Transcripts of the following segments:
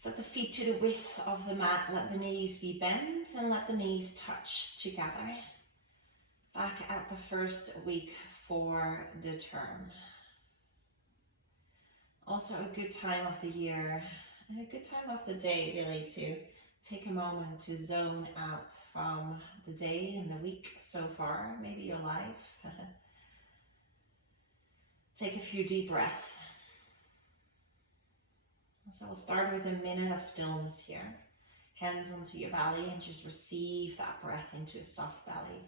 Set the feet to the width of the mat, let the knees be bent and let the knees touch together. Back at the first week for the term. Also a good time of the year and a good time of the day really to take a moment to zone out from the day and the week so far, maybe your life. Take a few deep breaths. So we'll start with a minute of stillness here. Hands onto your belly and just receive that breath into a soft belly.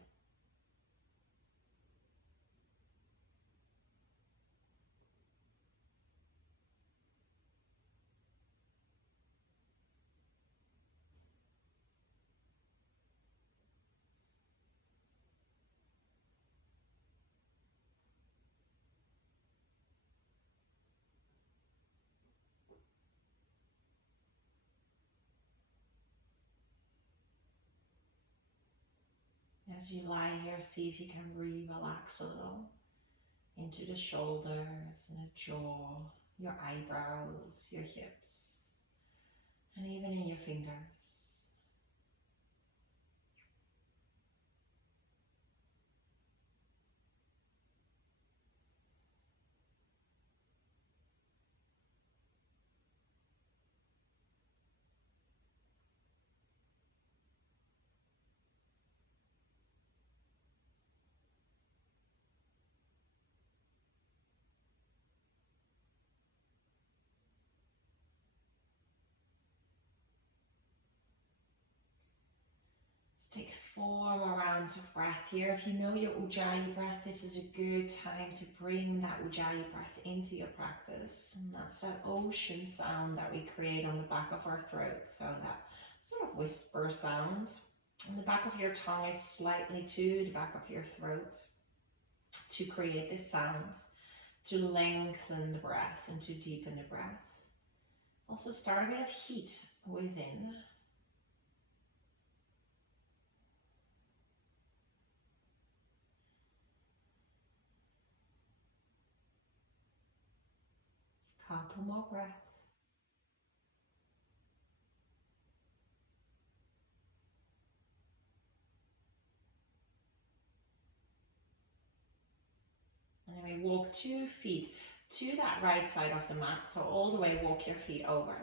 As you lie here, see if you can really relax a little into the shoulders and the jaw, your eyebrows, your hips, and even in your fingers. Take 4 more rounds of breath here. If you know your Ujjayi breath, this is a good time to bring that Ujjayi breath into your practice. And that's that ocean sound that we create on the back of our throat. So that sort of whisper sound. And the back of your tongue is slightly to the back of your throat to create this sound, to lengthen the breath and to deepen the breath. Also start a bit of heat within. Couple more breaths. And then we walk 2 feet to that right side of the mat. So all the way walk your feet over.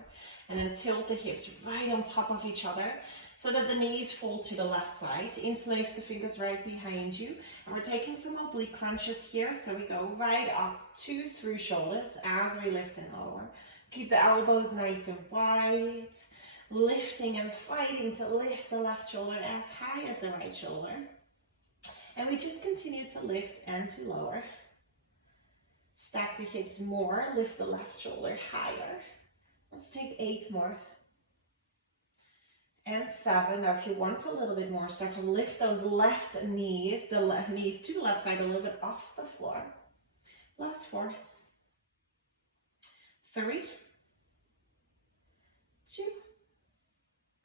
And then tilt the hips right on top of each other so that the knees fall to the left side. Interlace the fingers right behind you. And we're taking some oblique crunches here. So we go right up 2 through shoulders as we lift and lower. Keep the elbows nice and wide. Lifting and fighting to lift the left shoulder as high as the right shoulder. And we just continue to lift and to lower. Stack the hips more, lift the left shoulder higher. Let's take 8 more. And 7. Now if you want a little bit more, start to lift those left knees, the left knees to the left side a little bit off the floor. Last 4. 3. 2.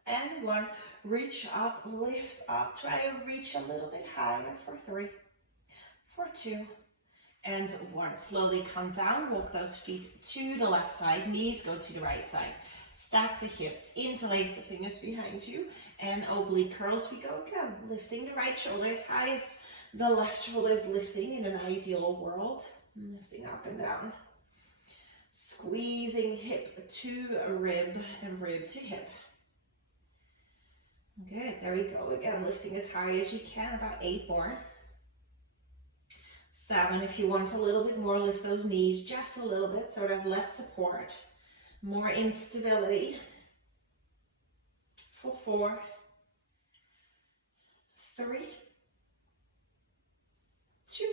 And 1. Reach up, lift up. Try and reach a little bit higher for 3. For 2. And 1. Slowly come down, walk those feet to the left side, knees go to the right side. Stack the hips, interlace the fingers behind you, and oblique curls we go again. Lifting the right shoulder as high as the left shoulder is lifting in an ideal world. Lifting up and down. Squeezing hip to rib and rib to hip. Good, there we go again. Lifting as high as you can, about 8 more. 7, if you want a little bit more, lift those knees just a little bit so it has less support, more instability. For 4, 3, 2,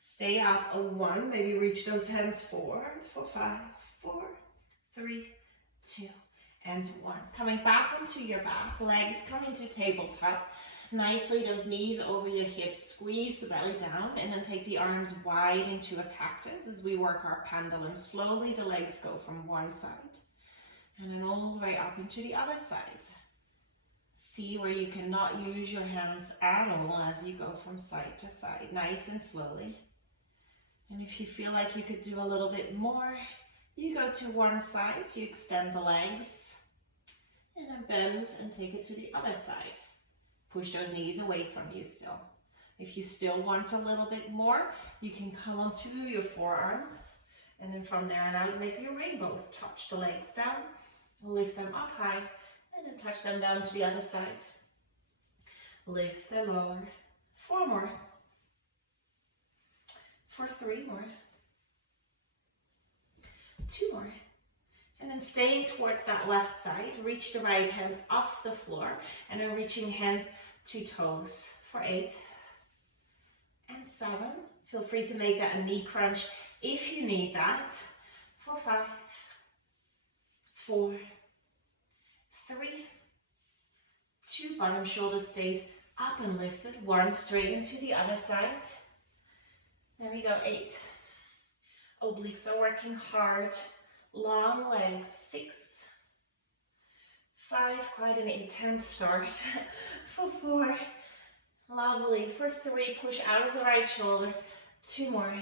stay up, 1, maybe reach those hands forward for 5, 4, 3, 2, and 1. Coming back onto your back, legs come into tabletop. Nicely, those knees over your hips, squeeze the belly down, and then take the arms wide into a cactus as we work our pendulum. Slowly, the legs go from one side, and then all the way up into the other side. See where you cannot use your hands at all as you go from side to side, nice and slowly. And if you feel like you could do a little bit more, You go to one side, you extend the legs, and then bend and take it to the other side. Push those knees away from you still. If you still want a little bit more, you can come onto your forearms, and then from there on out, make your rainbows. Touch the legs down, lift them up high, and then touch them down to the other side. Lift and lower. 4 more. For 3 more. 2 more. And then staying towards that left side, reach the right hand off the floor, and then reaching hand to toes for 8 and 7. Feel free to make that a knee crunch if you need that. For 5, 4, 3, 2, bottom shoulder stays up and lifted. 1, straight into the other side. There we go, 8. Obliques are working hard. Long legs. 6, 5, quite an intense start. For 4, lovely. For 3, push out of the right shoulder. 2 more.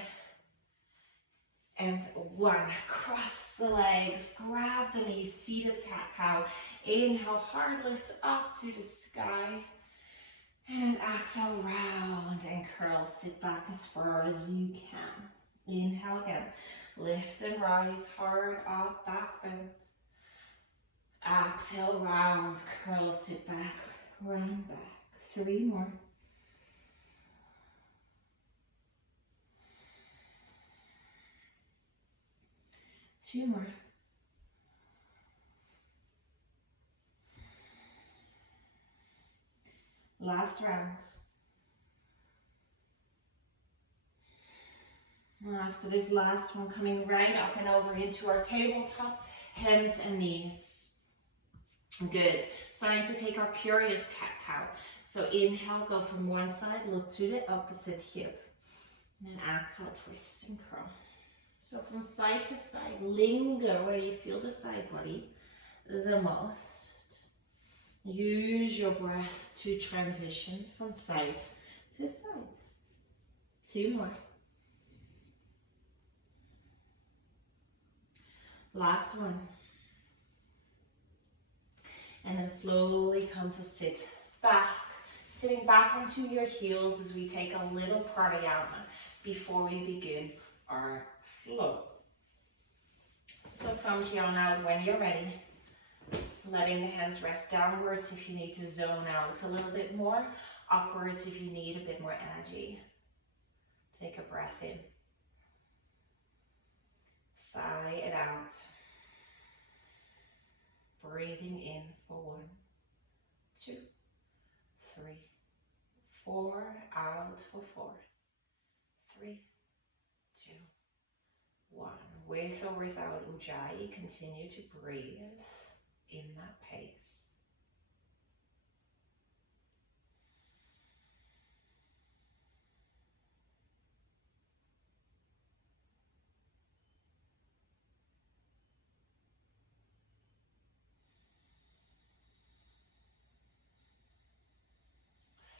And 1, cross the legs, grab the knees, seated cat-cow. Inhale, hard lifts up to the sky. And exhale, round and curl. Sit back as far as you can. Inhale again. Lift and rise, hard up, back bend. Exhale, round, curl, sit back, round back. 3 more. 2 more. Last round. And after this last one, coming right up and over into our tabletop, hands and knees. Good. Starting to take our curious cat-cow. So inhale, go from one side, look to the opposite hip. And then exhale, twist and curl. So from side to side, linger where you feel the side body the most. Use your breath to transition from side to side. 2 more. Last one. And then slowly come to sit back. Sitting back onto your heels as we take a little pranayama before we begin our flow. So from here on out, when you're ready, letting the hands rest downwards if you need to zone out a little bit more, upwards if you need a bit more energy. Take a breath in. Sigh it out. Breathing in for 1, 2, 3, 4. Out for 4, 3, 2, 1. With or without Ujjayi, continue to breathe in that pace.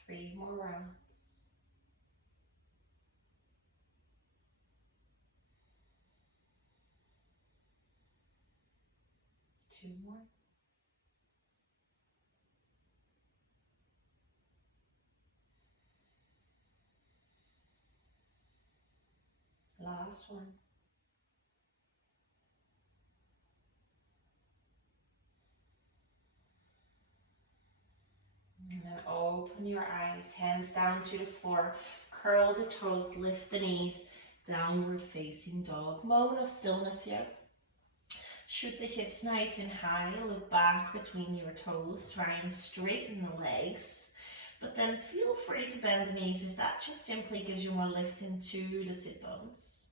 Three more rounds. Two more. Last one. And then open your eyes, hands down to the floor, curl the toes, lift the knees, downward facing dog. Moment of stillness here. Shoot the hips nice and high, look back between your toes, try and straighten the legs, but then feel free to bend the knees if that just simply gives you more lift into the sit bones.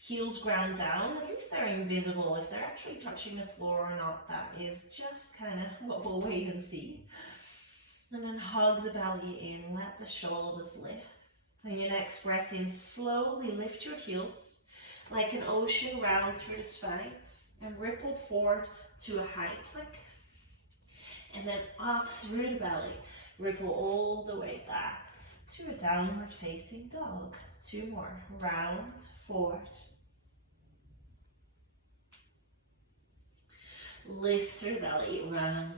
Heels ground down, at least they're invisible. If they're actually touching the floor or not, that is just kind of what we'll wait and see. And then hug the belly in, let the shoulders lift. On your next breath in, slowly lift your heels like an ocean round through the spine and ripple forward to a high plank. And then up through the belly, ripple all the way back to a downward facing dog. 2 more, round, forward. lift through the belly, round,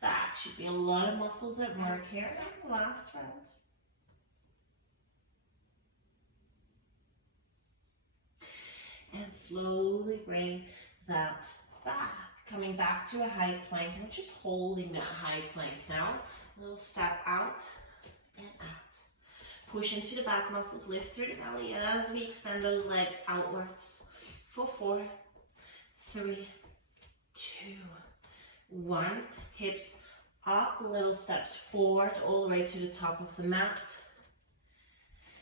back. Should be a lot of muscles at work here. Last round. And slowly bring that back. Coming back to a high plank, and we're just holding that high plank now. A little step out and out. Push into the back muscles, lift through the belly as we extend those legs outwards. For 4, 3, 2, 1. Hips up, little steps forward all the way to the top of the mat.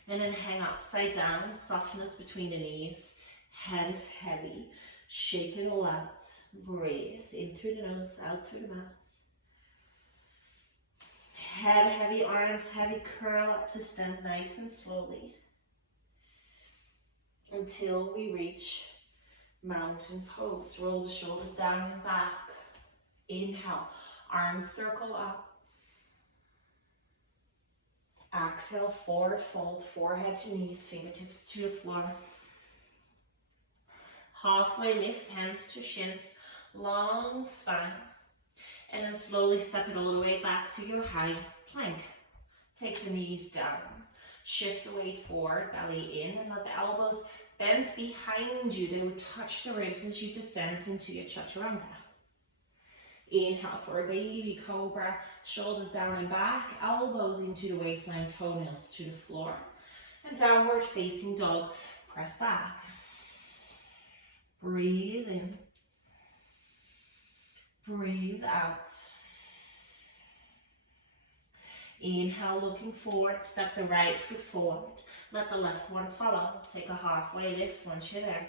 And then hang upside down, softness between the knees. Head is heavy. Shake it all out. Breathe in through the nose, out through the mouth. Head heavy, arms heavy, curl up to stand nice and slowly until we reach mountain pose. Roll the shoulders down and back. Inhale, arms circle up. Exhale, forward fold, forehead to knees, fingertips to the floor. Halfway lift, hands to shins, long spine. And then slowly step it all the way back to your high plank. Take the knees down. Shift the weight forward, belly in, and let the elbows bend behind you. They would touch the ribs as you descend into your chaturanga. Inhale for a baby cobra, shoulders down and back, elbows into the waistline, toenails to the floor. And downward facing dog, press back. Breathe in. Breathe out. Inhale, looking forward, step the right foot forward. Let the left one follow. Take a halfway lift once you're there.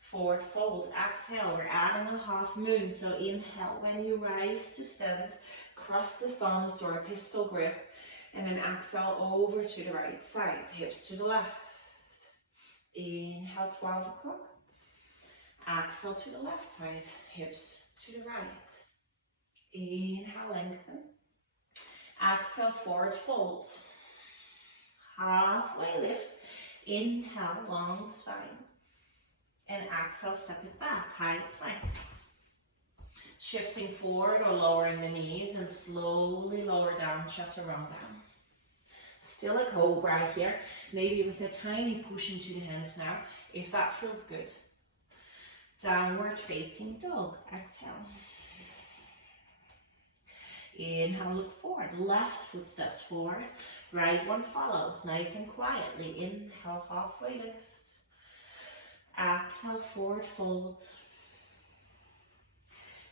Forward fold. Exhale, we're adding a half moon. So inhale, when you rise to stand, cross the thumbs or a pistol grip. And then exhale over to the right side, hips to the left. Inhale, 12 o'clock. Exhale to the left side, hips to the right. Inhale, lengthen. Exhale, forward fold. Halfway lift. Inhale, long spine. And exhale, step it back, high plank. Shifting forward or lowering the knees and slowly lower down, chaturanga. Still a cobra here, maybe with a tiny push into the hands now, if that feels good. Downward facing dog, exhale. Inhale, look forward, left foot steps forward, right one follows, nice and quietly. Inhale, halfway lift. Exhale, forward fold.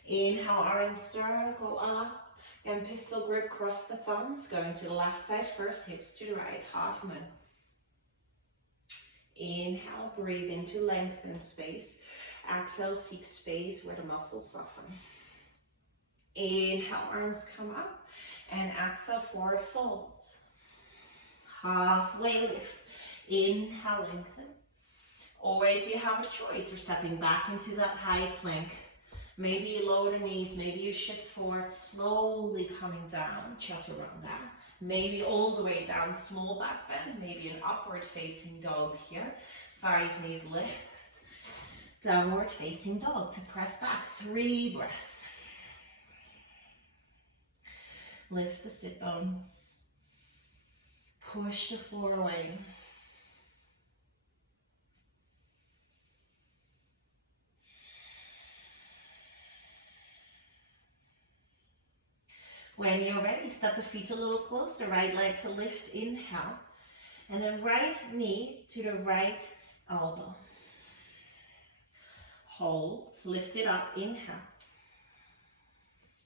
Inhale, arms circle up. And pistol grip, cross the thumbs, going to the left side first, hips to the right, half moon. Inhale, breathe into lengthen space. Exhale, seek space where the muscles soften. Inhale, arms come up. And exhale, forward fold. Halfway lift. Inhale, lengthen. Always you have a choice. We're stepping back into that high plank. Maybe you lower the knees, maybe you shift forward, slowly coming down, chaturanga. Maybe all the way down, small back bend, maybe an upward facing dog here. Thighs, knees lift. Downward facing dog to press back, 3 breaths. Lift the sit bones. Push the floor away. When you're ready, step the feet a little closer, right leg to lift, inhale. And then right knee to the right elbow. Hold, lift it up, inhale.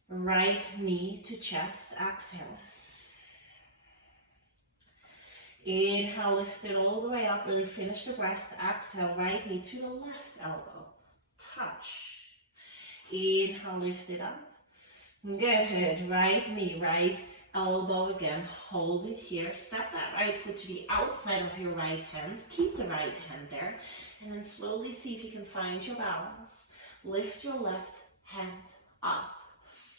Right knee to chest, exhale. Inhale, lift it all the way up, really finish the breath. Exhale, right knee to the left elbow. Touch. Inhale, lift it up. Good, right knee, right elbow again, hold it here, step that right foot to the outside of your right hand, keep the right hand there, and then slowly see if you can find your balance. Lift your left hand up.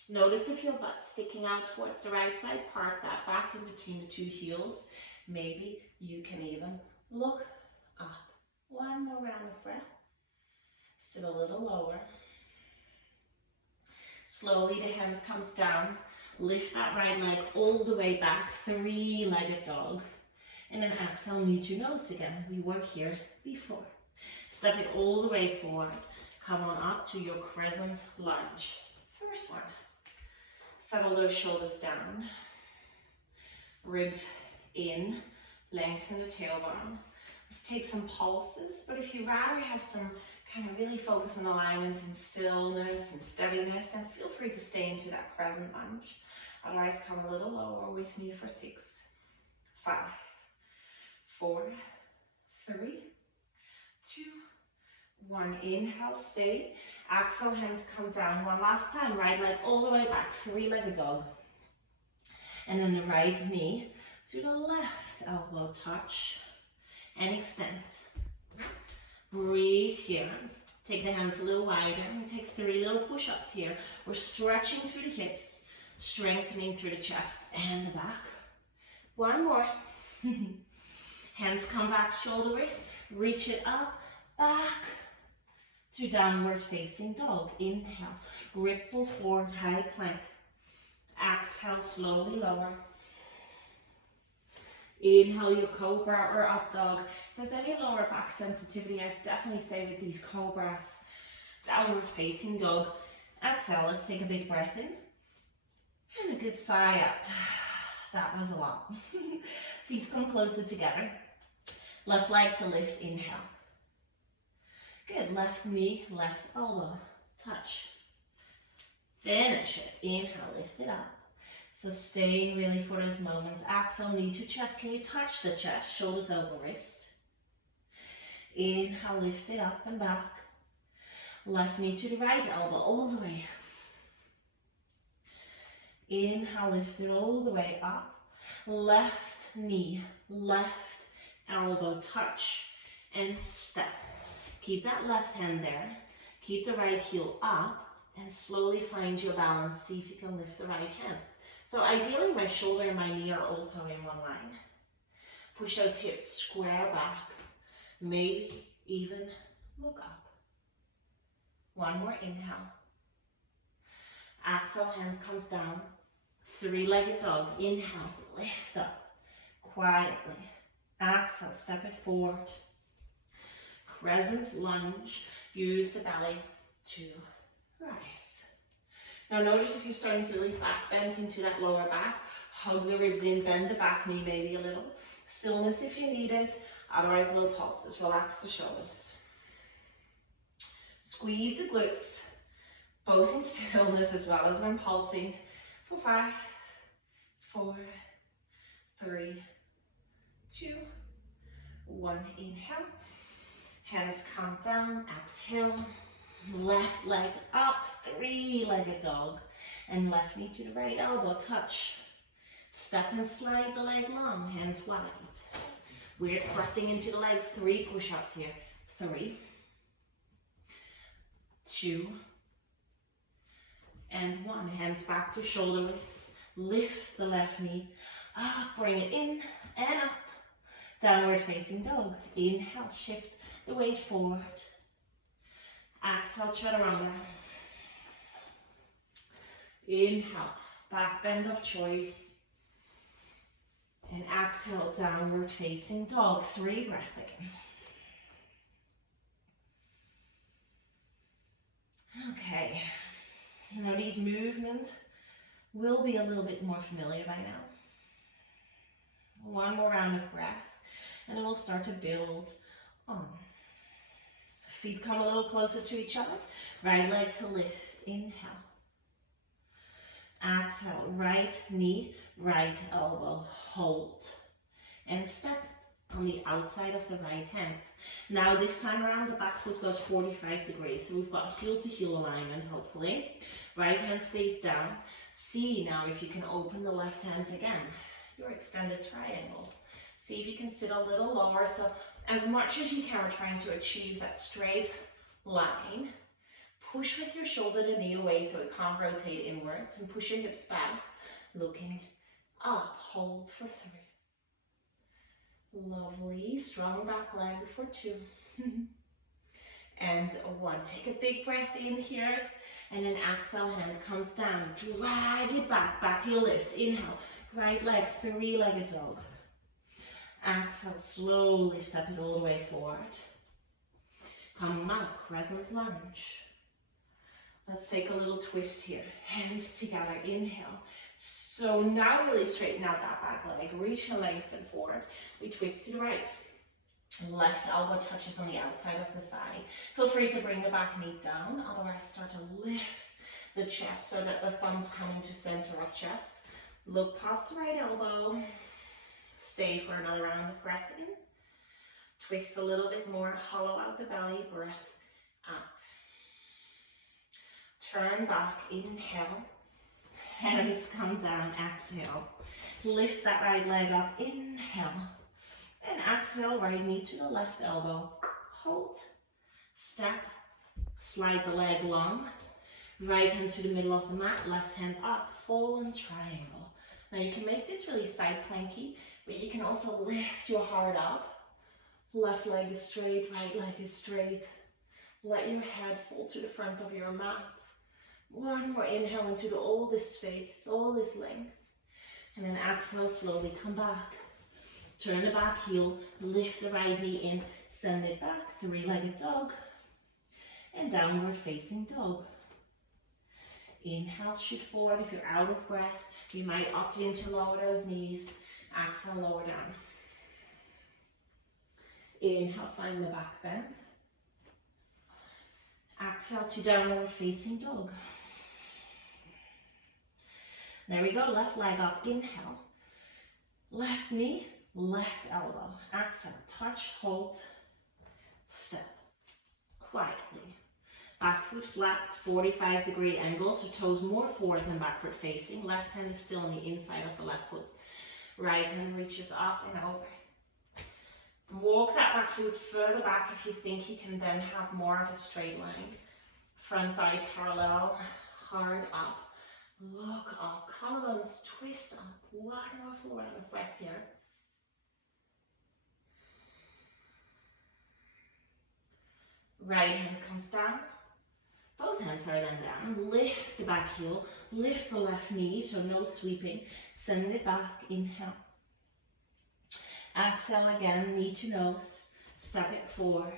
Notice if your butt's sticking out towards the right side, park that back in between the 2 heels. Maybe you can even look up. One more round of breath. Sit a little lower. Slowly the hand comes down. Lift that right leg all the way back, three-legged dog. And then exhale, knee to nose again. We were here before. Step it all the way forward. Come on up to your crescent lunge. First one. Settle those shoulders down. Ribs in. Lengthen the tailbone. Let's take some pulses. But if you rather have some kind of really focus on alignment and stillness and steadiness, then feel free to stay into that crescent lunge. Otherwise, come a little lower with me for 6, 5, 4, 3, 2, 1. Inhale, stay. Exhale, hands come down. One last time, right leg all the way back, three-legged dog. And then the right knee to the left elbow, touch and extend. Breathe here. Take the hands a little wider and take 3 little push-ups here. We're stretching through the hips, strengthening through the chest and the back. One more. Hands come back shoulder width. Reach it up, back to downward facing dog. Inhale, ripple forward, high plank. Exhale, slowly lower. Inhale your cobra or up dog. If there's any lower back sensitivity, I definitely stay with these cobras. Downward facing dog. Exhale, let's take a big breath in. And a good sigh out. That was a lot. Feet come closer together. Left leg to lift, inhale. Good, left knee, left elbow, touch. Finish it, inhale, lift it up. So staying really for those moments. Exhale, knee to chest. Can you touch the chest? Shoulders over wrist. Inhale, lift it up and back. Left knee to the right elbow, all the way. Inhale, lift it all the way up. Left knee, left elbow, touch and step. Keep that left hand there. Keep the right heel up and slowly find your balance. See if you can lift the right hand. So ideally my shoulder and my knee are also in one line. Push those hips square back. Maybe even look up. One more inhale. Exhale, hand comes down. Three-legged dog. Inhale, lift up quietly. Exhale, step it forward. Crescent lunge. Use the belly to rise. Now notice if you're starting to really back bend into that lower back, hug the ribs in, bend the back knee maybe a little. Stillness if you need it, otherwise little pulses. Relax the shoulders. Squeeze the glutes, both in stillness as well as when pulsing. For 5, 4, 3, 2, 1. Inhale. Hands come down, exhale. Left leg up, three-legged dog. And left knee to the right elbow, touch. Step and slide the leg long, hands wide. We're pressing into the legs, 3 push-ups here. 3, 2, and 1. Hands back to shoulder width. Lift the left knee up, bring it in and up. Downward facing dog. Inhale, shift the weight forward. Exhale, chaturanga. Inhale, back bend of choice. And exhale, downward facing dog. 3 breaths again. Okay, now these movements will be a little bit more familiar by now. One more round of breath, and then we'll start to build on. Feet come a little closer to each other. Right leg to lift. Inhale. Exhale. Right knee, right elbow. Hold. And step on the outside of the right hand. Now this time around the back foot goes 45 degrees. So we've got heel to heel alignment, hopefully. Right hand stays down. See now if you can open the left hand again. Your extended triangle. See if you can sit a little lower. So as much as you can, we're trying to achieve that straight line. Push with your shoulder to knee away so it can't rotate inwards, and push your hips back, looking up. Hold for 3. Lovely. Strong back leg for 2. and 1. Take a big breath in here, and then exhale, hand comes down, drag it back, back heel lifts, inhale, right leg, 3-legged dog. Exhale, slowly step it all the way forward. Come on up, Crescent Lunge. Let's take a little twist here, hands together, inhale. So now really straighten out that back leg, reach and lengthen forward. We twist to the right. Left elbow touches on the outside of the thigh. Feel free to bring the back knee down, otherwise start to lift the chest so that the thumbs come into center of chest. Look past the right elbow. Stay for another round of breath in. Twist a little bit more, hollow out the belly, breath out. Turn back, inhale. Hands come down, exhale. Lift that right leg up, inhale. And exhale, right knee to the left elbow. Hold, step, slide the leg long. Right hand to the middle of the mat, left hand up, fallen triangle. Now you can make this really side planky, but you can also lift your heart up. Left leg is straight, right leg is straight. Let your head fall to the front of your mat. 1 more inhale into all this space, all this length. And then exhale, slowly come back. Turn the back heel, lift the right knee in, send it back, 3-legged dog. And downward facing dog. Inhale, shoot forward. If you're out of breath, you might opt in to lower those knees. Exhale, lower down. Inhale, find the back bend. Exhale to downward facing dog. There we go, left leg up, inhale. Left knee, left elbow. Exhale, touch, hold, step. Quietly. Back foot flat, 45-degree angle, so toes more forward than backward facing. Left hand is still on the inside of the left foot. Right hand reaches up and over. Walk that back foot further back if you think you can then have more of a straight line. Front thigh parallel, hard up. Look up, collarbones twist up. 1 more full round of breath here. Right hand comes down. Both hands are then down. Lift the back heel, lift the left knee, so no sweeping. Send it back, inhale. Exhale again, knee to nose. Step it forward.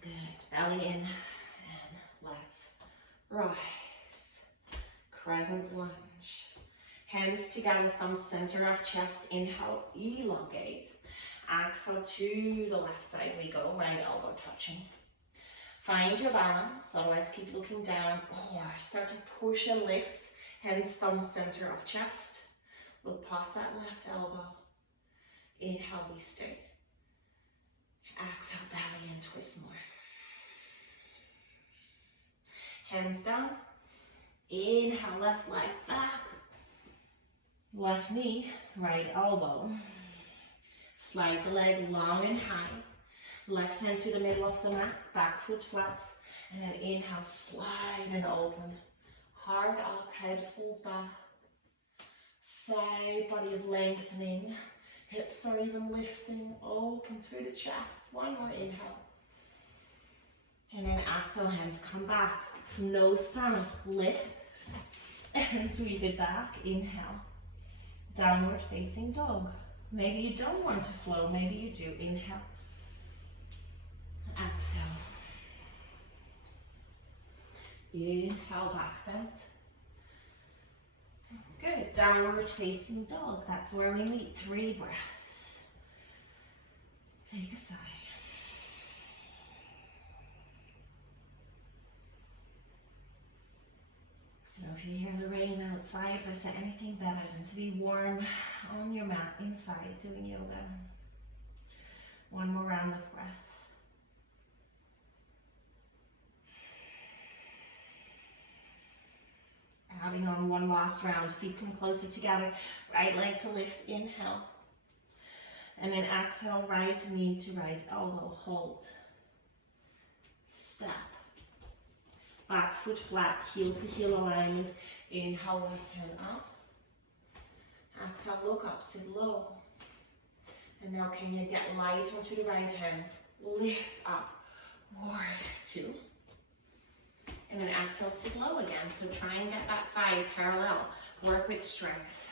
Good, belly in, and let's rise. Crescent Lunge. Hands together, thumbs center of chest. Inhale, elongate. Exhale to the left side we go, right elbow touching. Find your balance, otherwise keep looking down or start to push and lift. Hands, thumbs center of chest. Look past that left elbow. Inhale, we stay. Exhale, belly and twist more. Hands down. Inhale, left leg back. Left knee, right elbow. Slide the leg long and high. Left hand to the middle of the mat, back foot flat. And then inhale, slide and open. Heart up, head falls back. Side body is lengthening. Hips are even lifting, open through the chest. 1 more inhale. And then exhale, hands come back. No sound, lift. And sweep it back, inhale. Downward facing dog. Maybe you don't want to flow, maybe you do. Inhale. Exhale. Inhale, back bend. Good, downward facing dog. That's where we meet. 3 breaths. Take a sigh. So if you hear the rain outside, is there anything better than to be warm on your mat inside doing yoga? 1 more round of breath. Adding on 1 last round, feet come closer together, right leg to lift, inhale. And then exhale, right knee to right elbow, hold. Step. Back foot flat, heel to heel alignment. Inhale, left hand up. Exhale, look up, sit low. And now can you get light onto the right hand? Lift up. Warrior 2. And then exhale, sit low again. So try and get that thigh parallel. Work with strength.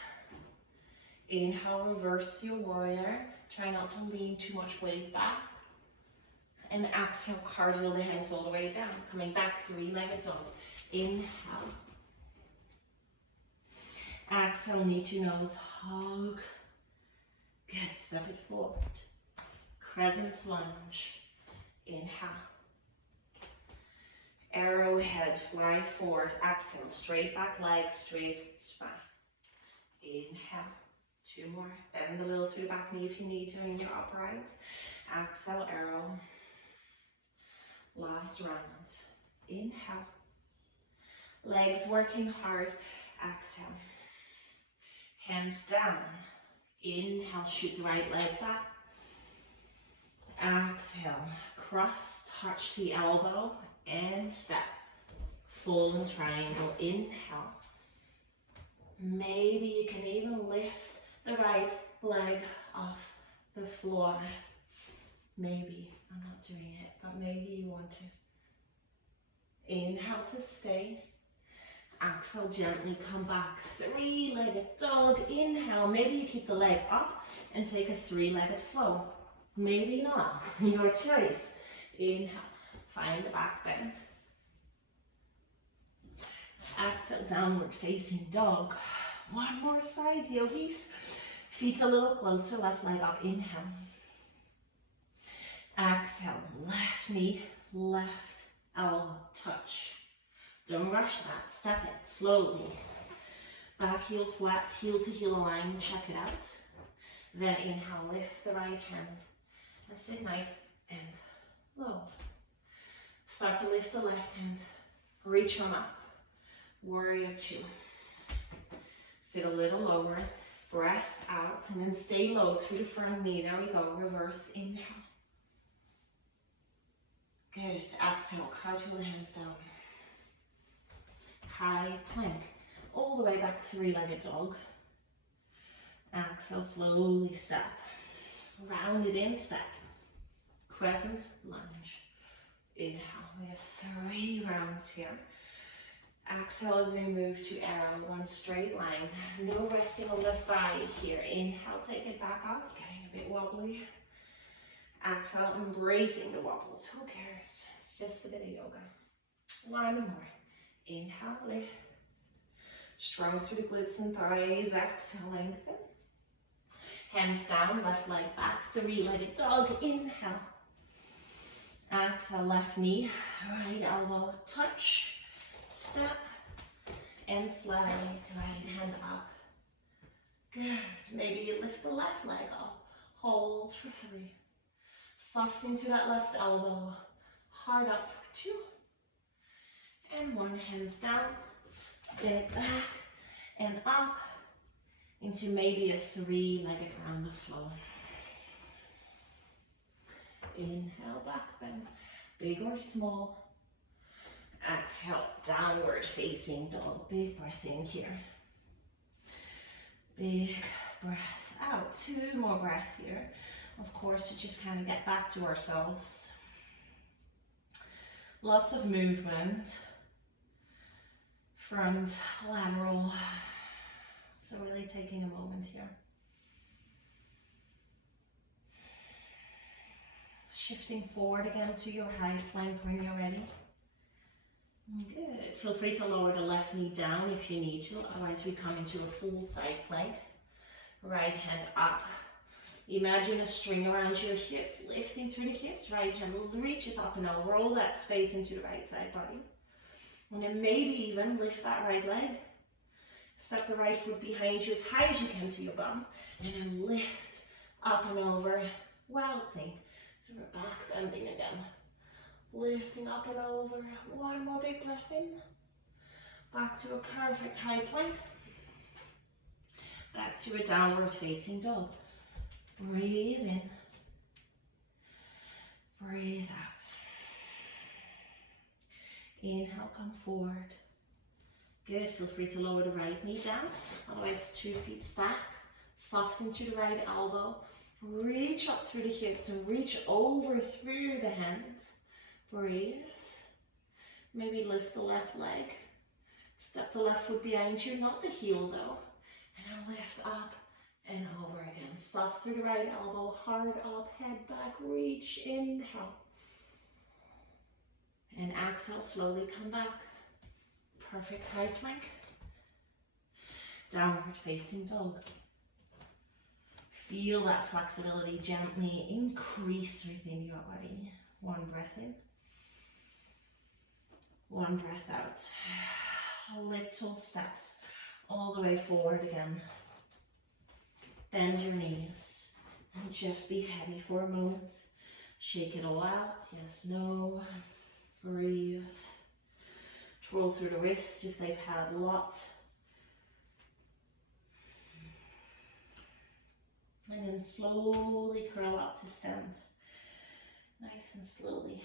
Inhale, reverse your warrior. Try not to lean too much weight back. And exhale, cartwheel the hands all the way down. Coming back, three-legged dog. Inhale. Exhale, knee to nose, hug. Good, step it forward. Crescent lunge. Inhale. Arrowhead, fly forward. Exhale, straight back leg, straight spine. Inhale. Two more. Bend a little through the back knee if you need to in your upright. Exhale, arrow. Last round. Inhale. Legs working hard. Exhale. Hands down. Inhale, shoot the right leg back. Exhale, cross, touch the elbow and step. Full triangle. Inhale. Maybe you can even lift the right leg off the floor. Maybe, I'm not doing it, but maybe you want to. Inhale to stay. Exhale, gently come back. Three-legged dog. Inhale, maybe you keep the leg up and take a three-legged flow. Maybe not, your choice. Inhale, find the back bend. Exhale, downward facing dog. One more side, yogis. Feet a little closer, left leg up. Inhale. Exhale, left knee, left elbow, touch. Don't rush that, step it slowly. Back heel flat, heel to heel align, check it out. Then inhale, lift the right hand and sit nice and low. Start to lift the left hand, reach on up. Warrior 2. Sit a little lower, breath out, and then stay low through the front knee. There we go, reverse inhale. Good, exhale, cartwheel the hands down. High plank, all the way back, three-legged dog. Exhale, slowly step. Rounded in step. Crescent lunge. Inhale, we have 3 rounds here. Exhale as we move to arrow, one straight line. No resting on the thigh here. Inhale, take it back up, getting a bit wobbly. Exhale, embracing the wobbles. Who cares? It's just a bit of yoga. One more. Inhale, lift. Strong through the glutes and thighs. Exhale, lengthen. Hands down, left leg back. Three-legged dog. Inhale. Exhale, left knee, right elbow, touch. Step and slide right hand up. Good. Maybe you lift the left leg up. Hold for 3. Soft into that left elbow. Hard up for 2. And 1, hands down. Spin it back and up into maybe a 3-legged round of flow. Inhale, back bend. Big or small. Exhale, downward facing dog. Big breath in here. Big breath out. 2 more breaths here. Of course, to just kind of get back to ourselves. Lots of movement. Front, lateral. So really taking a moment here. Shifting forward again to your high plank when you're ready. Good. Feel free to lower the left knee down if you need to, otherwise we come into a full side plank. Right hand up. Imagine a string around your hips, lifting through the hips. Right hand reaches up and over, roll that space into the right side body. And then maybe even lift that right leg. Step the right foot behind you as high as you can to your bum. And then lift up and over. Wild thing. So we're back bending again. Lifting up and over. 1 more big breath in. Back to a perfect high plank. Back to a downward facing dog. Breathe in. Breathe out. Inhale, come forward. Good. Feel free to lower the right knee down. Otherwise, 2 feet stack. Soft into the right elbow. Reach up through the hips and reach over through the hands. Breathe. Maybe lift the left leg. Step the left foot behind you, not the heel though. And then lift up and over again. Soft through the right elbow, hard up, head back, reach, inhale. And exhale, slowly come back. Perfect high plank. Downward facing dog. Feel that flexibility gently increase within your body. One breath in. One breath out. Little steps all the way forward again. Bend your knees and just be heavy for a moment. Shake it all out. Yes, no. Breathe. Roll through the wrists if they've had a lot. And then slowly curl up to stand. Nice and slowly.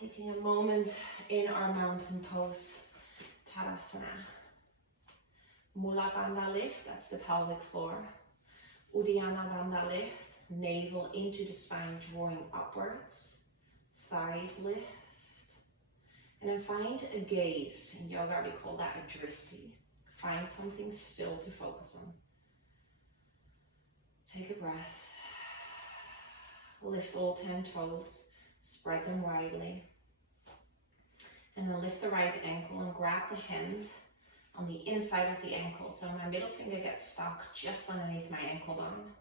Taking a moment in our mountain pose, Tadasana. Mula Bandha lift, that's the pelvic floor. Uddiyana Bandha lift, navel into the spine, drawing upwards. Thighs lift. And then find a gaze. In yoga, we call that a dristi. Find something still to focus on. Take a breath. Lift all 10 toes. Spread them widely. And then lift the right ankle and grab the hand on the inside of the ankle. So my middle finger gets stuck just underneath my ankle bone.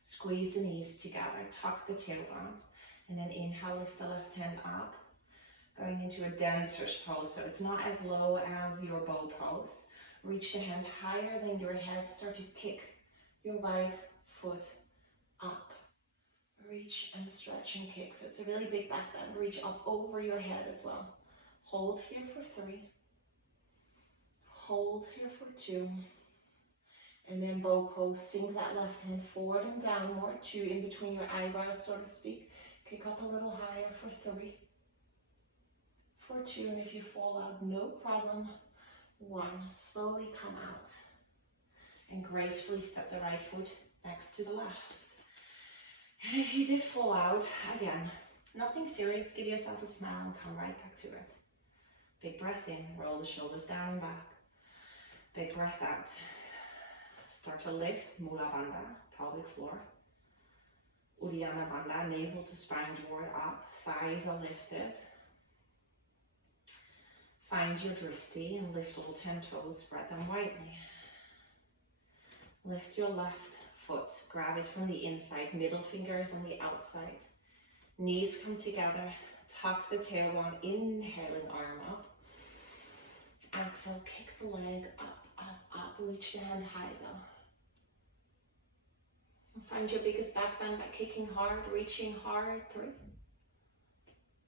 Squeeze the knees together, tuck the tailbone. And then inhale, lift the left hand up. Going into a dancer's pose, so it's not as low as your bow pose. Reach the hand higher than your head. Start to kick your right foot up. Reach and stretch and kick. So it's a really big back bend. Reach up over your head as well. Hold here for 3. Hold here for 2. And then bow pose. Sink that left hand forward and downward. 2 in between your eyebrows, so to speak. Kick up a little higher for 3. For 2, and if you fall out, no problem. 1, slowly come out. And gracefully step the right foot next to the left. And if you did fall out, again, nothing serious, give yourself a smile and come right back to it. Big breath in, roll the shoulders down and back. Big breath out. Start to lift, Mula Bandha, pelvic floor. Uddiyana Bandha, navel to spine, draw it up, thighs are lifted. Find your dristi and lift all 10 toes, spread them widely. Lift your left foot, grab it from the inside, middle fingers on the outside. Knees come together, tuck the tailbone, inhaling arm up. Exhale, kick the leg up, up, up, reach the hand high though. And find your biggest back bend by kicking hard, reaching hard, 3.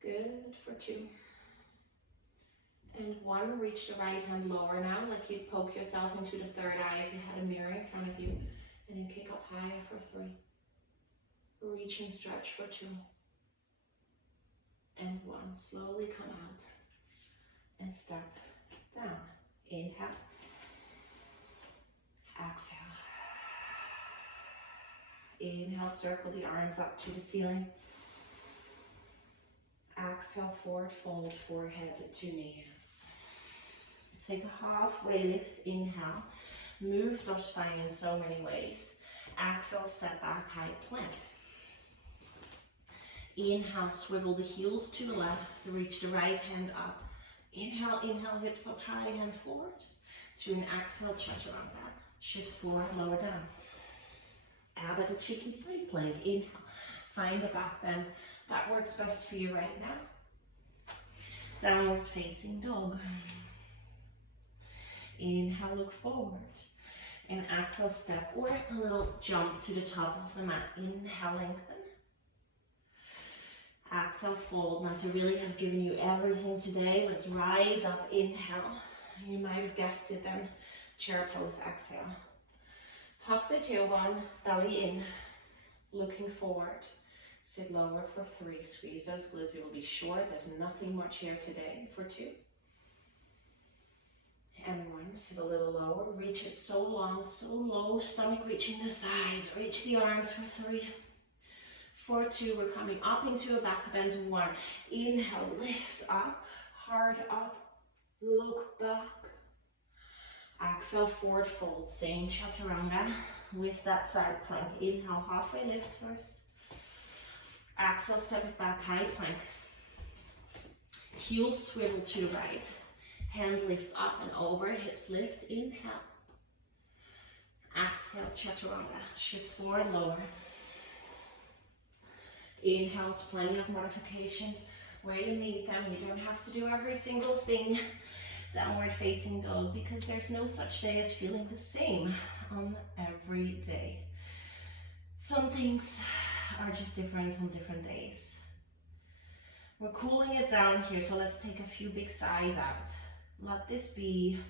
Good, for 2. And 1, reach the right hand lower now, like you'd poke yourself into the third eye if you had a mirror in front of you. And then kick up higher for 3. Reach and stretch for 2. And 1, slowly come out. And step down. Inhale. Exhale. Inhale, circle the arms up to the ceiling. Exhale, forward fold, forehead to knees. Take a halfway lift, inhale. Move the spine in so many ways. Exhale, step back, high plank. Inhale, swivel the heels to the left, reach the right hand up. Inhale, inhale, hips up high, hand forward. To an exhale, chaturanga. Shift forward, lower down. Out of the cheeky side plank. Inhale, find the back bend that works best for you right now. Downward facing dog. Inhale, look forward. And exhale, step or a little jump to the top of the mat. Inhale, lengthen. Exhale, fold. Now to really have given you everything today, let's rise up, inhale. You might have guessed it then, chair pose, exhale. Tuck the tailbone, belly in, looking forward. Sit lower for 3, squeeze those glutes, it will be short, there's nothing much here today, for 2. And 1, sit a little lower, reach it so long, so low, stomach reaching the thighs, reach the arms for 3. For 2, we're coming up into a back bend. 1, inhale, lift up, hard up, look back. Exhale, forward fold, same chaturanga with that side plank. Inhale, halfway lift first. Exhale, step it back, high plank. Heels swivel to the right. Hand lifts up and over, hips lift, inhale. Exhale, chaturanga, shift forward, lower. Inhales, plenty of modifications where you need them. You don't have to do every single thing. Downward facing dog, because there's no such day as feeling the same on every day. Some things are just different on different days. We're cooling it down here, so let's take a few big sighs out. Let this be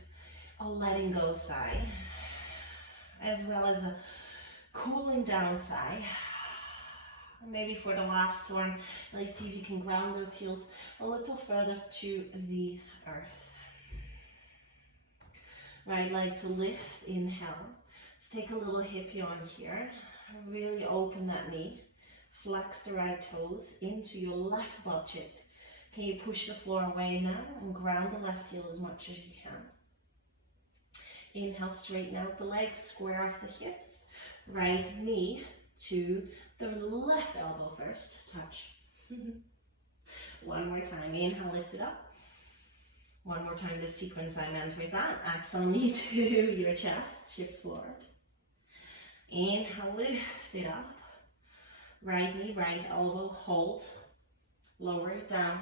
a letting go sigh, as well as a cooling down sigh. Maybe for the last one, let's see if you can ground those heels a little further to the earth. Right leg to lift, inhale. Let's take a little hip yawn here. Really open that knee. Flex the right toes into your left butt cheek. Can you push the floor away now and ground the left heel as much as you can? Inhale, straighten out the legs, square off the hips. Right knee to the left elbow first, touch. One more time, inhale, lift it up. One more time, the sequence I meant with that. Exhale, knee to your chest, shift forward. Inhale, lift it up. Right knee, right elbow, hold. Lower it down,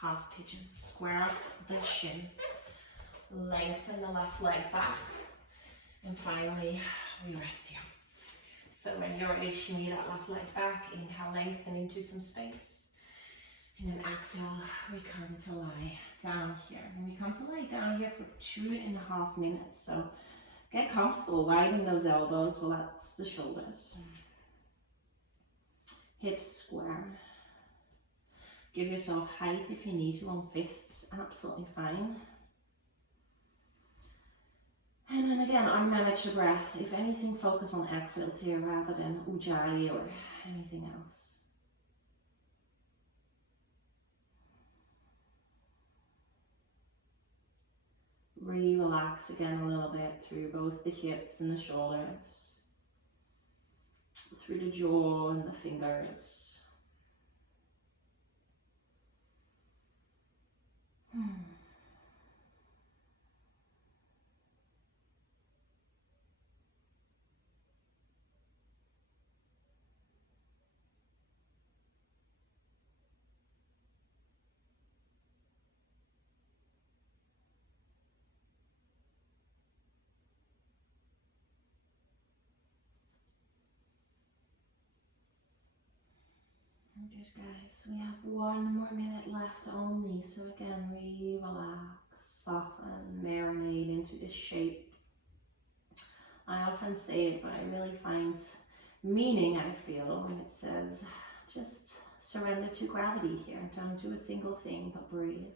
half pigeon. Square up the shin. Lengthen the left leg back. And finally, we rest here. So when you're ready, shimmy that left leg back. Inhale, lengthen into some space. And then exhale, we come to lie down here. And we come to lie down here for 2.5 minutes. So get comfortable, widen those elbows, relax the shoulders. Hips square. Give yourself height if you need to on fists, absolutely fine. And then again, unmanage the breath. If anything, focus on exhales here rather than ujjayi or anything else. Relax again a little bit through both the hips and the shoulders, through the jaw and the fingers. Good, guys, we have 1 more minute left only, so again, relax, soften, marinate into this shape. I often say it, but it really finds meaning, I feel, when it says, just surrender to gravity here. Don't do a single thing, but breathe.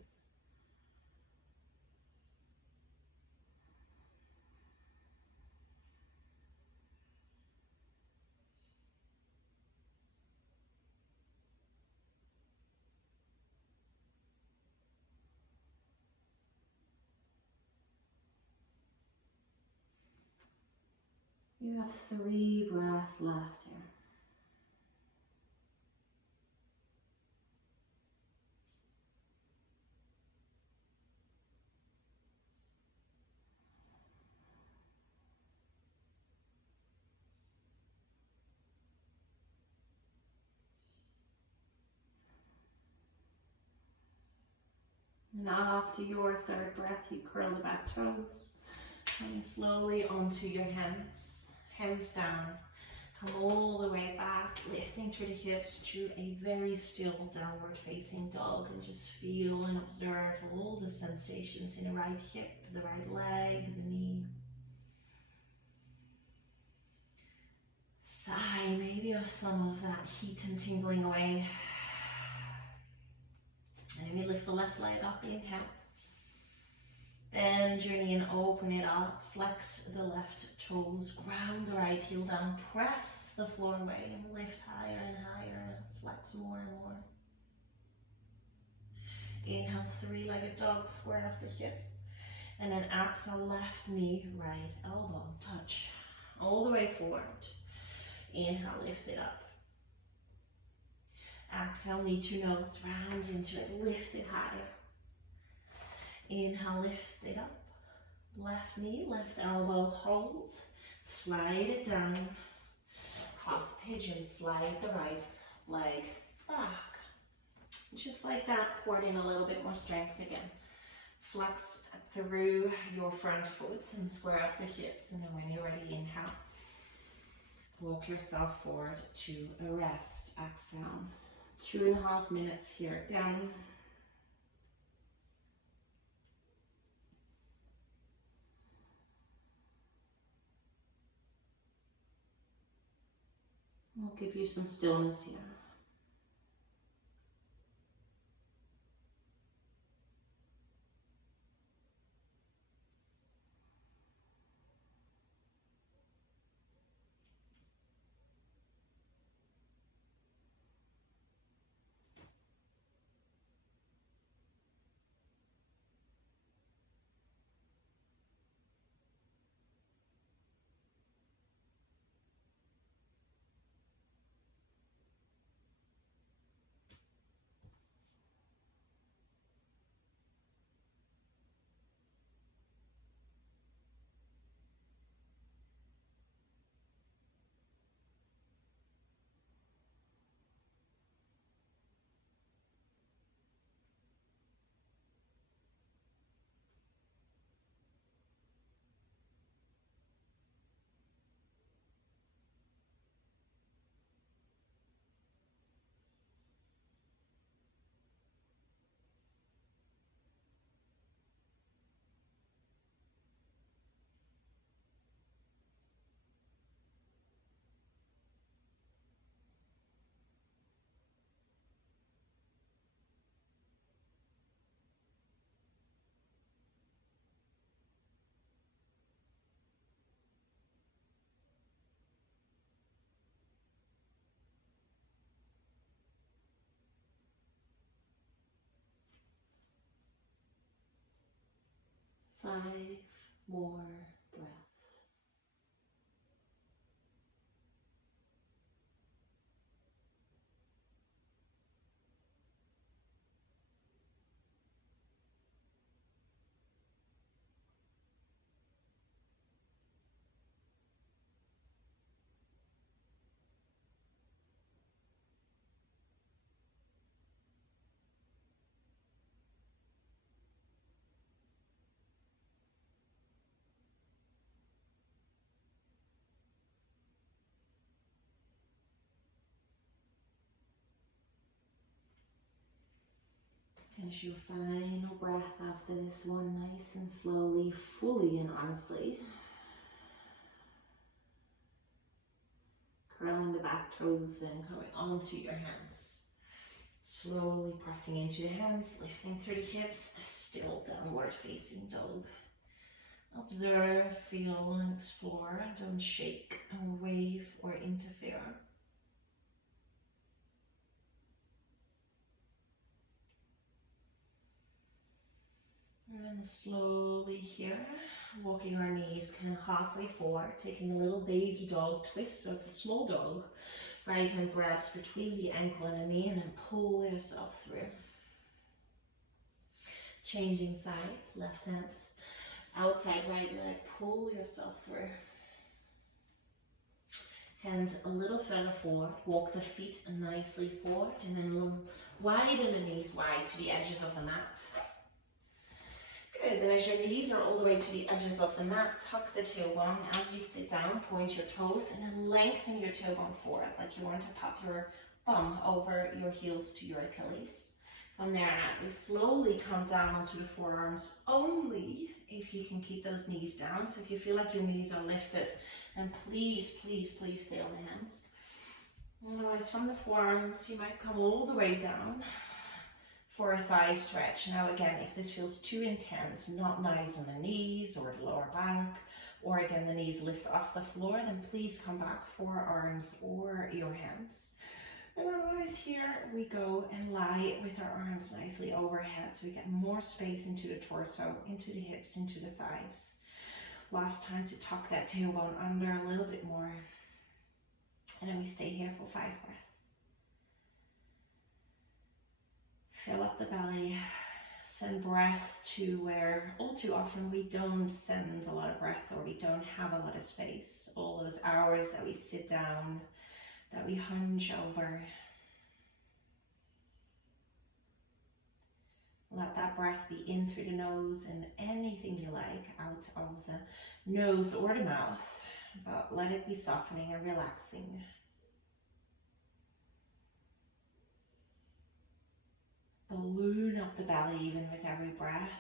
You have 3 breaths left here. Now after your 3rd breath, you curl the back toes and slowly onto your hands. Hands down, come all the way back, lifting through the hips to a very still downward facing dog, and just feel and observe all the sensations in the right hip, the right leg, the knee. Sigh maybe of some of that heat and tingling away. And then we lift the left leg up, inhale. Bend your knee and open it up. Flex the left toes. Ground the right heel down. Press the floor away and lift higher and higher. Flex more and more. Inhale, three-legged dog, square off the hips. And then exhale, left knee, right elbow, touch. All the way forward. Inhale, lift it up. Exhale, knee to nose, round into it, lift it higher. Inhale, lift it up. Left knee, left elbow, hold. Slide it down. Half pigeon, slide the right leg back. Just like that, pour in a little bit more strength again. Flex through your front foot and square off the hips. And then when you're ready, inhale. Walk yourself forward to a rest. Exhale. 2.5 minutes here. Down. I'll give you some stillness here. Five more breaths. Finish your final breath after this one, nice and slowly, fully and honestly. Curling the back toes and coming onto your hands. Slowly pressing into the hands, lifting through the hips, still downward facing dog. Observe, feel and explore. Don't shake or wave or interfere. And then slowly here, walking our knees kind of halfway forward, taking a little baby dog twist, so it's a small dog. Right hand grabs between the ankle and the knee and then pull yourself through. Changing sides, left hand, outside right leg, pull yourself through. Hands a little further forward, walk the feet nicely forward and then a little widen the knees wide to the edges of the mat. Good, then as your knees are all the way to the edges of the mat, tuck the tailbone. As you sit down, point your toes and then lengthen your tailbone forward like you want to pop your bum over your heels to your Achilles. From there on, we slowly come down onto the forearms only if you can keep those knees down. So if you feel like your knees are lifted, then please, please, please stay on the hands. Otherwise, from the forearms, you might come all the way down. for a thigh stretch. Now again, if this feels too intense, not nice on the knees or the lower back, or again the knees lift off the floor, then please come back for arms or your hands. And otherwise here we go and lie with our arms nicely overhead so we get more space into the torso, into the hips, into the thighs. Last time to tuck that tailbone under a little bit more. And then we stay here for 5 breaths. Fill up the belly. Send breath to where all too often we don't send a lot of breath, or we don't have a lot of space. All those hours that we sit down, that we hunch over. Let that breath be in through the nose and anything you like out of the nose or the mouth, but let it be softening and relaxing. Balloon up the belly even with every breath.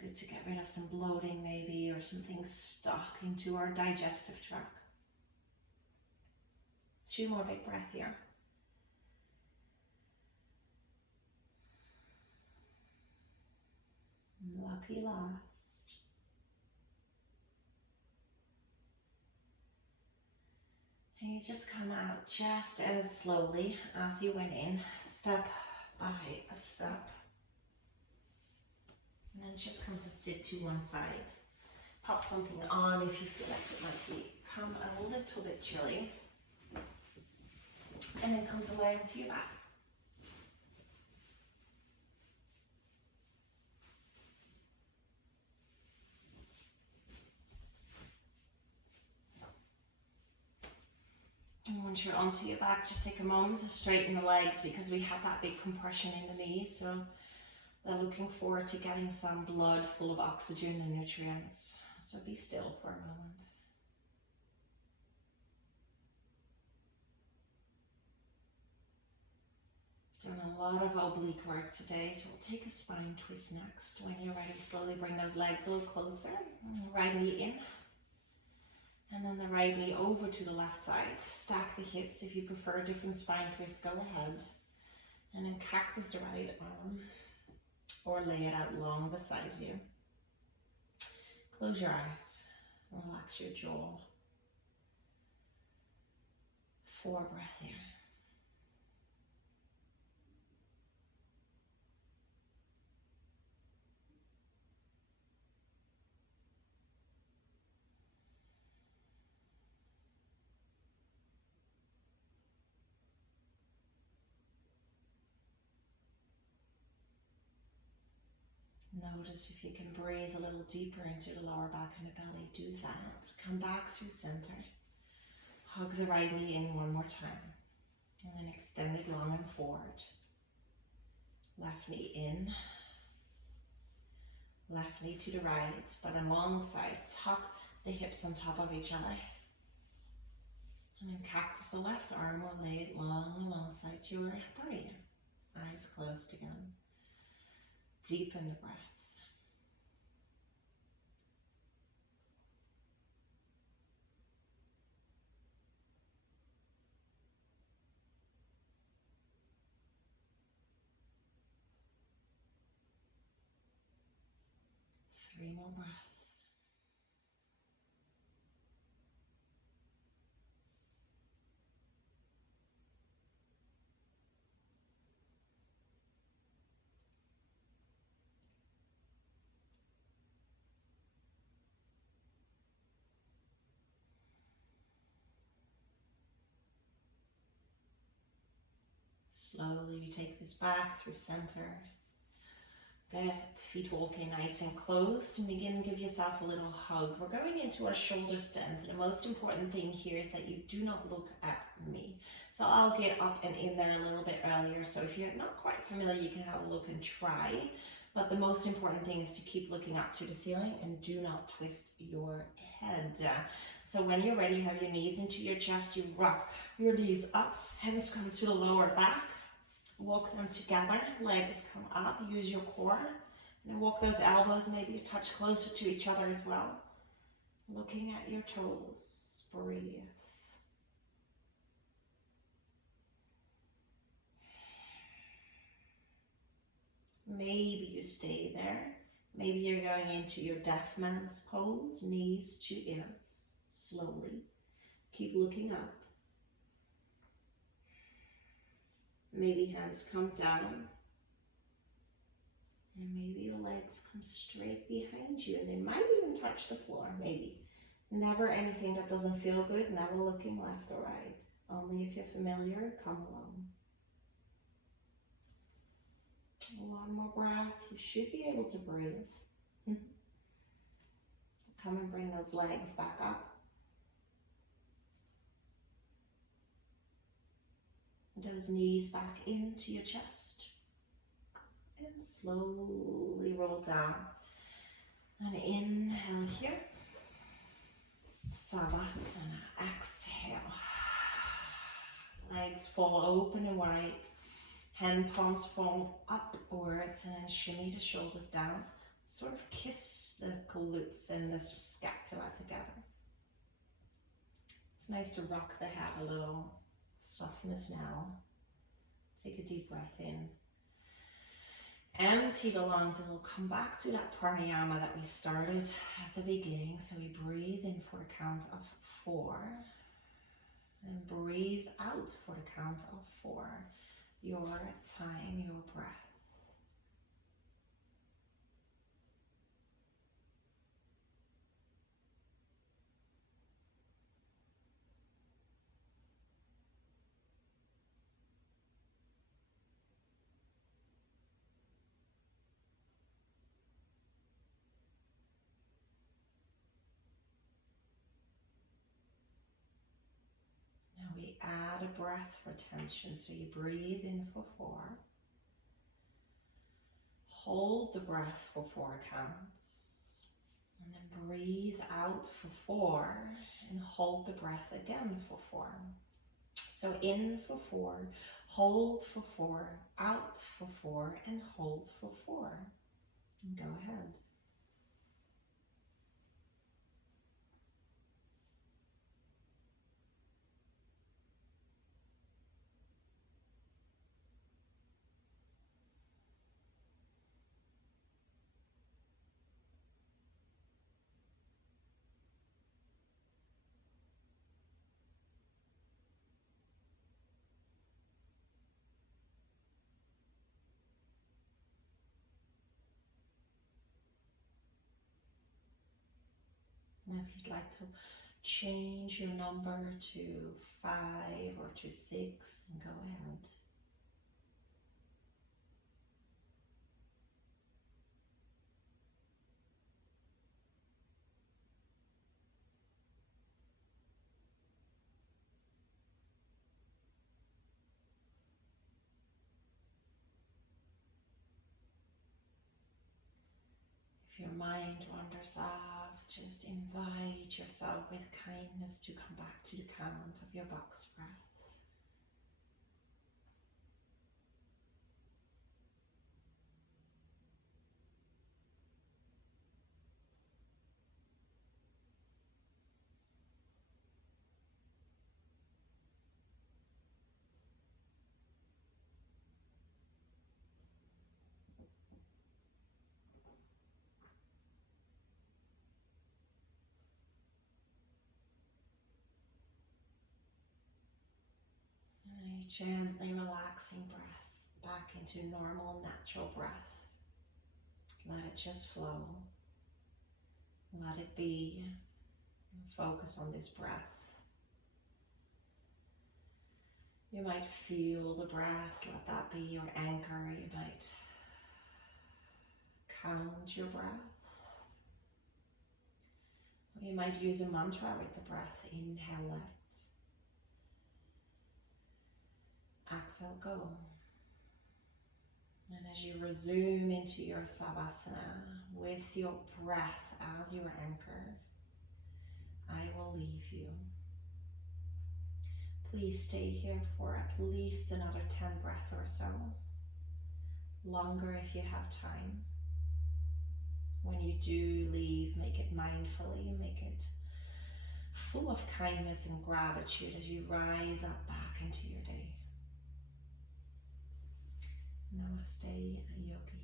Good to get rid of some bloating maybe, or something stuck into our digestive tract. 2 more big breaths here. Lucky last. And you just come out just as slowly as you went in, step by a step. And then just come to sit to one side. Pop something on if you feel like it might become a little bit chilly. And then come to lie onto your back. And once you're onto your back, just take a moment to straighten the legs, because we have that big compression in the knees, so they're looking forward to getting some blood full of oxygen and nutrients. So be still for a moment. Doing a lot of oblique work today, so we'll take a spine twist next. When you're ready, slowly bring those legs a little closer. Right knee in. And then the right knee over to the left side. Stack the hips. If you prefer a different spine twist, go ahead. And then cactus the right arm, or lay it out long beside you. Close your eyes. Relax your jaw. 4 breaths here. Notice if you can breathe a little deeper into the lower back and the belly. Do that. Come back through center. Hug the right knee in one more time. And then extend it long and forward. Left knee in. Left knee to the right, but alongside. Tuck the hips on top of each other. And then cactus the left arm, or lay it long alongside your body. Eyes closed again. Deepen the breath. Three more breaths. Slowly we take this back through center. Get feet walking nice and close, and begin to give yourself a little hug. We're going into our shoulder stand, and the most important thing here is that you do not look at me. So I'll get up and in there a little bit earlier, so if you're not quite familiar, you can have a look and try. But the most important thing is to keep looking up to the ceiling and do not twist your head. So when you're ready, have your knees into your chest, you rock your knees up, hands come to the lower back. Walk them together, legs come up, use your core, and walk those elbows maybe a touch closer to each other as well. Looking at your toes, breathe. Maybe you stay there. Maybe you're going into your deaf man's pose, knees to ears, slowly. Keep looking up. Maybe hands come down. And maybe your legs come straight behind you, and they might even touch the floor, maybe. Never anything that doesn't feel good, never looking left or right. Only if you're familiar, come along. One more breath. You should be able to breathe. Come and bring those legs back up. Those knees back into your chest. And slowly roll down. And inhale here. Savasana. Exhale. Legs fall open and wide. Hand palms fall upwards and then shimmy the shoulders down. Sort of kiss the glutes and the scapula together. It's nice to rock the head a little. Softness now. Take a deep breath in. Empty the lungs and we'll come back to that pranayama that we started at the beginning. So we breathe in for a count of 4 and breathe out for the count of 4. Your time, your breath. We add a breath retention, so you breathe in for 4, hold the breath for 4 counts, and then breathe out for 4 and hold the breath again for 4. So in for 4, hold for 4, out for 4, and hold for 4. And go ahead. And if you'd like to change your number to 5 or to 6, then go ahead. If your mind wanders off, just invite yourself with kindness to come back to the count of your box breath. Gently relaxing breath back into normal, natural breath. Let it just flow. Let it be. Focus on this breath. You might feel the breath. Let that be your anchor. You might count your breath. Or you might use a mantra with the breath. Inhale, let. Exhale, go. And as you resume into your savasana with your breath as your anchor, I will leave you. Please stay here for at least another 10 breaths or so. Longer if you have time. When you do leave, make it mindfully, make it full of kindness and gratitude as you rise up back into your day. Namaste, Yogi.